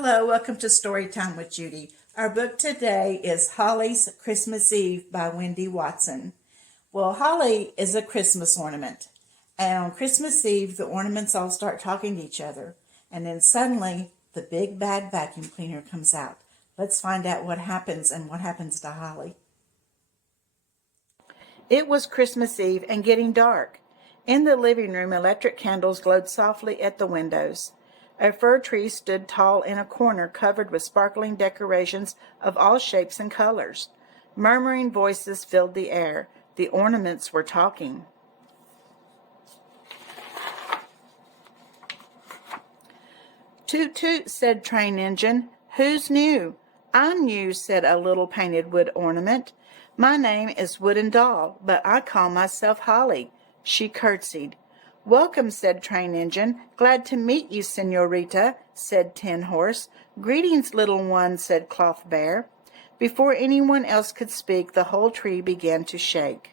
Hello, welcome to Storytime with Judy. Our book today is Holly's Christmas Eve by Wendy Watson. Well, holly is a Christmas ornament, and on Christmas Eve, the ornaments all start talking to each other, and then suddenly the big bad vacuum cleaner comes out. Let's find out what happens and what happens to Holly. It was Christmas Eve and getting dark. In the living room, electric candles glowed softly at the windows. A fir tree stood tall in a corner covered with sparkling decorations of all shapes and colors. Murmuring voices filled the air. The ornaments were talking. "Toot toot," said Train Engine. "Who's new?" "I'm new," said a little painted wood ornament. "My name is Wooden Doll, but I call myself Holly." She curtsied. "Welcome," said Train Engine. "Glad to meet you, Senorita," said Tin Horse. "Greetings, little one," said Cloth Bear. Before anyone else could speak, the whole tree began to shake.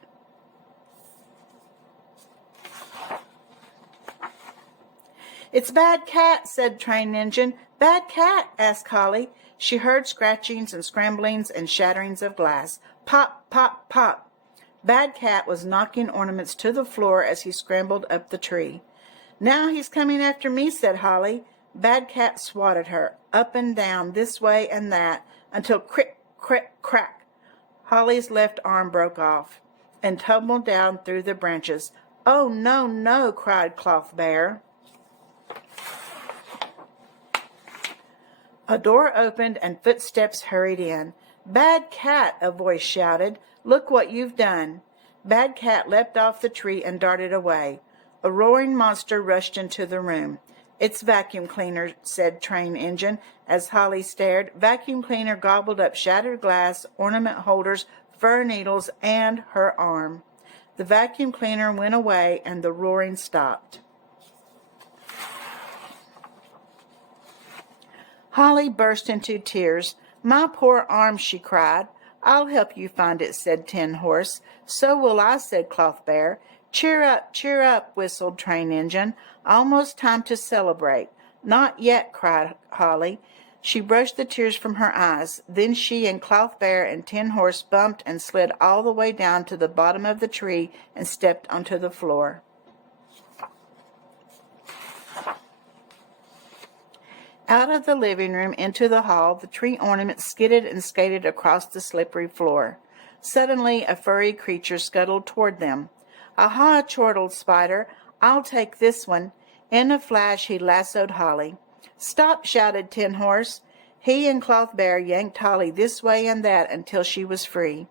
"It's Bad Cat," said Train Engine. "Bad Cat?" asked Holly. She heard scratchings and scramblings and shatterings of glass. Pop, pop, pop. Bad Cat was knocking ornaments to the floor as he scrambled up the tree. "Now he's coming after me," said Holly. Bad Cat swatted her, up and down, this way and that, until crick, crick, crack. Holly's left arm broke off and tumbled down through the branches. "Oh, no, no," cried Cloth Bear. A door opened and footsteps hurried in. "Bad Cat," a voice shouted. "Look what you've done." Bad Cat leapt off the tree and darted away. A roaring monster rushed into the room. "It's Vacuum Cleaner," said Train Engine as Holly stared. Vacuum Cleaner gobbled up shattered glass, ornament holders, fir needles, and her arm. The Vacuum Cleaner went away and the roaring stopped. Holly burst into tears. "My poor arm," she cried. "I'll help you find it," said Tin Horse. "So will I," said Cloth Bear. Cheer up," whistled Train Engine. "Almost time to celebrate." "Not yet," cried Holly. She brushed the tears from her eyes. Then she and Cloth Bear and Tin Horse bumped and slid all the way down to the bottom of the tree and stepped onto the floor. Out of the living room into the hall, the tree ornaments skidded and skated across the slippery floor. Suddenly, a furry creature scuttled toward them. "Aha!" chortled Spider. "I'll take this one." In a flash, he lassoed Holly. "Stop!" shouted Tin Horse. He and Cloth Bear yanked Holly this way and that until she was free.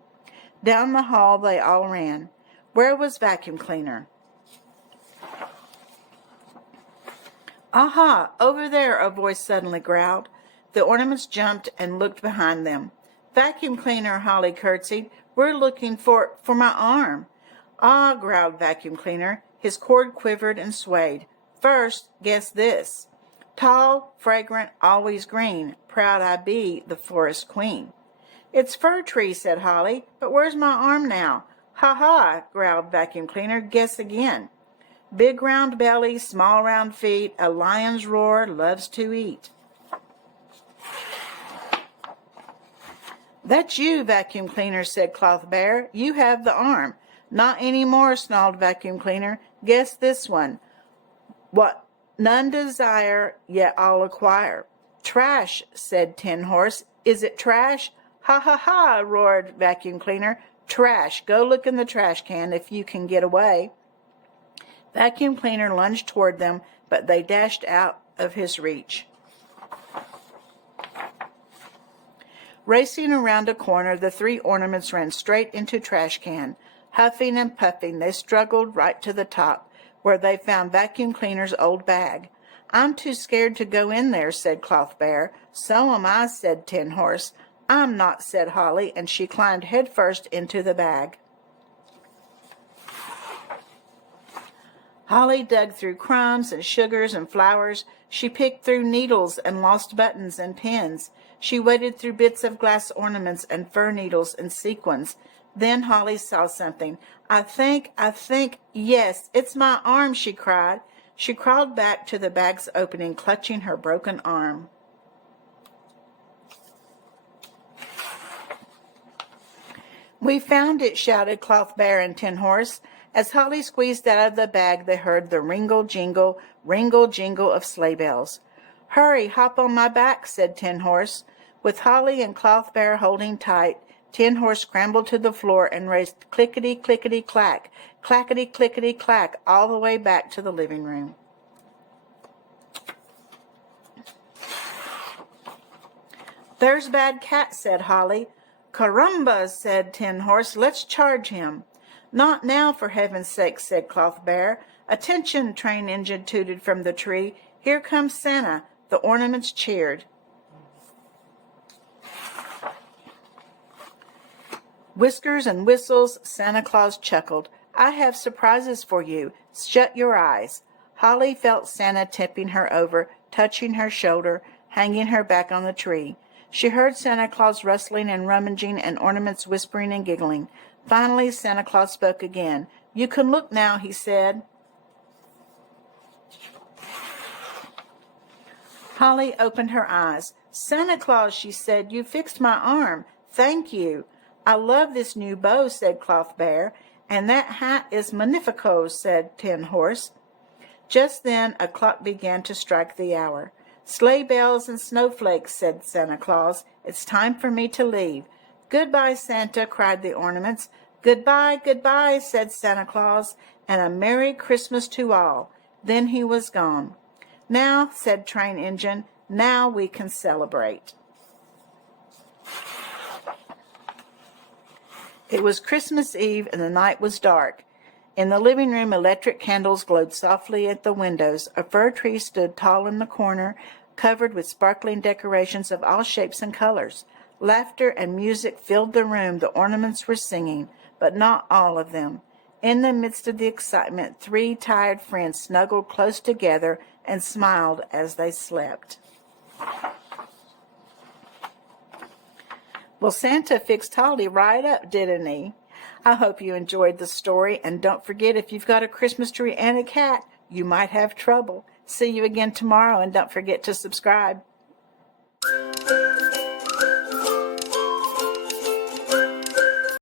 Down the hall they all ran. Where was Vacuum Cleaner? "Aha! Over there!" a voice suddenly growled. The ornaments jumped and looked behind them. "Vacuum Cleaner," Holly curtsied. "We're looking for my arm." "Ah," growled Vacuum Cleaner. His cord quivered and swayed. "First, guess this. Tall, fragrant, always green. Proud I be, the forest queen." "It's Fir Tree," said Holly. "But where's my arm now?" "Ha ha," growled Vacuum Cleaner. "Guess again." "Big round belly, small round feet, a lion's roar, loves to eat." "That's you, Vacuum Cleaner," said Cloth Bear. "You have the arm." "Not any more," snarled Vacuum Cleaner. "Guess this one. What none desire, yet all acquire." "Trash," said Tin Horse. "Is it trash?" "Ha ha ha," roared Vacuum Cleaner. "Trash. Go look in the trash can if you can get away." Vacuum Cleaner lunged toward them, but they dashed out of his reach. Racing around a corner, the three ornaments ran straight into Trash Can. Huffing and puffing, they struggled right to the top, where they found Vacuum Cleaner's old bag. "I'm too scared to go in there," said Cloth Bear. "So am I," said Tin Horse. "I'm not," said Holly, and she climbed headfirst into the bag. Holly dug through crumbs and sugars and flowers. She picked through needles and lost buttons and pins. She waded through bits of glass ornaments and fir needles and sequins. Then Holly saw something. I think, yes, it's my arm," she cried. She crawled back to the bag's opening, clutching her broken arm. We found it, shouted Cloth Bear and Tin Horse. As Holly squeezed out of the bag, they heard the ringle jingle of sleigh bells. Hurry, hop on my back, said Tin Horse. With Holly and Cloth Bear holding tight, Tin Horse scrambled to the floor and raced clickety-clack, clackety-clickety-clack, all the way back to the living room. There's Bad Cat, said Holly. Caramba, said Tin Horse, let's charge him. Not now, for heaven's sake, said Cloth Bear. Attention, train engine tooted from the tree. Here comes Santa. The ornaments cheered. Whiskers and whistles, Santa Claus chuckled. I have surprises for you. Shut your eyes. Holly felt Santa tipping her over, touching her shoulder, hanging her back on the tree. She heard Santa Claus rustling and rummaging and ornaments whispering and giggling. Finally, Santa Claus spoke again. You can look now, he said. Holly opened her eyes. Santa Claus, she said, you fixed my arm. Thank you. I love this new bow, said Cloth Bear. And that hat is magnifico, said Tin Horse. Just then a clock began to strike the hour. Sleigh bells and snowflakes, said Santa Claus. It's time for me to leave. Goodbye, Santa, cried the ornaments. Goodbye, goodbye, said Santa Claus, and a Merry Christmas to all. Then he was gone. Now, said Train Engine, now we can celebrate. It was Christmas Eve, and the night was dark. In the living room, electric candles glowed softly at the windows. A fir tree stood tall in the corner, covered with sparkling decorations of all shapes and colors. Laughter and music filled the room. The ornaments were singing, but not all of them. In the midst of the excitement, 3 tired friends snuggled close together and smiled as they slept. Well, Santa fixed Holly right up, didn't he? I hope you enjoyed the story, and don't forget, if you've got a Christmas tree and a cat, you might have trouble. See you again tomorrow, and don't forget to subscribe.